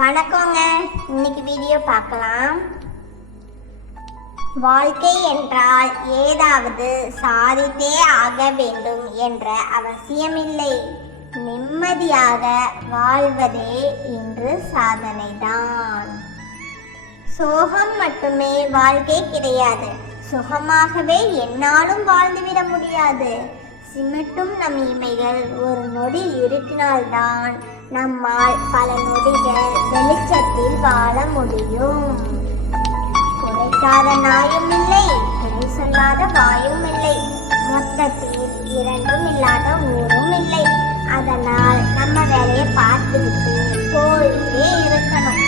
வணக்கங்க. இன்னைக்கு வீடியோ பார்க்கலாம். வாழ்க்கை என்றால் ஏதாவது சாதித்தே ஆக வேண்டும் என்ற அவசியமில்லை. நிம்மதியாக வாழ்வதே இன்று சாதனைதான். சோகம் மட்டுமே வாழ்க்கை கிடையாது. சுகமாகவே என்னாலும் வாழ்ந்துவிட முடியாது. சிமிட்டும் நம் இமைகள் ஒரு நொடி இருட்டினால்தான் நம்மால் பல நொடிகள் வெளிச்சத்தில் வாழ முடியும். குறைக்காத நாயும் இல்லை, குறை சொல்லாத வாயும் இல்லை, மொத்தத்தில் இரண்டும் இல்லாத ஊரும் இல்லை. அதனால் நம்ம வேலையை பார்த்துக்கிட்டு போயிட்டே இருக்கணும்.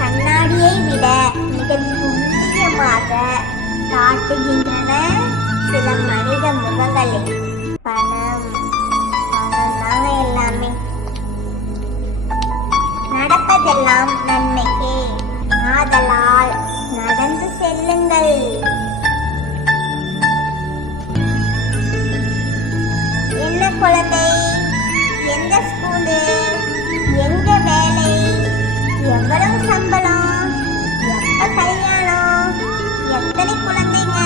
கண்ணாடியை விட மிக துல்லியமாக காட்டுகின்றன சில மனித முகங்களை. பணம் தாங்க எல்லாமே. நடப்பதெல்லாம் நன்மைக்கே, ஆதலால் நடந்து செல்லுங்கள். என்ன குழந்தை, எந்த ஸ்கூலு, எங்க வேலை, எவ்வளவு சம்பளம், எப்ப கல்யாணம், எத்தனை குழந்தைங்க,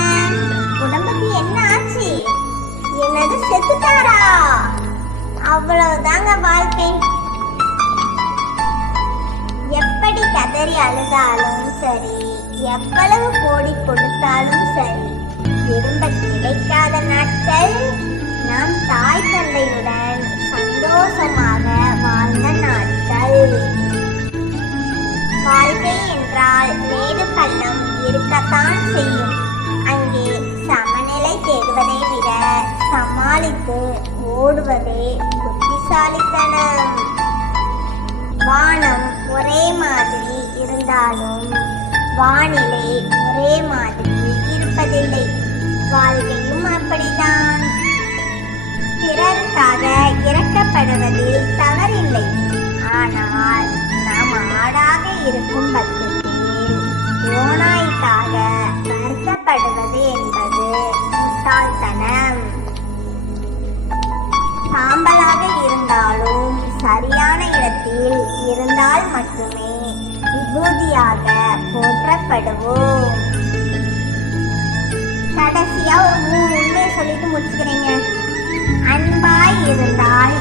உடம்புக்கு என்ன ஆச்சு, என்னது செத்துட்டாரா? அவ்வளவுதாங்க வாழ்க்கை. எப்படி கதறி அழுதாலும் சரி, எவ்வளவு கோடி கொடுத்தாலும் சரி, திரும்ப கிடைக்காத நாட்கள் நம் தாய் தந்தையுடன் சந்தோஷமாக வாழ்ந்த நாட்கள். வாழ்க்கை என்றால் மேடு பள்ளம் இருக்கத்தான் செய்யும். அங்கே சமநிலை தேடுவதை விட சமாளித்து ஓடுவதே புத்திசாலித்தனம். வானம் ஒரே மாதிரி இருந்தாலும் வானிலை ஒரே மாதிரி இருப்பதில்லை. வாழ்க்கையும் அப்படிதான். பிறருக்காக இறக்கப்படுவதில் தவறில்லை. ஆனால் நாம் ஆடாக இருக்கும் பட்சத்தில் ஓநாய்க்காக வருத்தப்படுவது என்பது முட்டாள்தனம். சாம்பலாக இருந்தாலும் சரியான இடத்தில் இருந்தால் மட்டுமே விபூதியாக போற்றப்படுவோம். கடைசியா ஒரு 3 உண்மையை சொல்லிட்டு முடிச்சுக்கிறீங்க. அன்பாய் இருந்தால்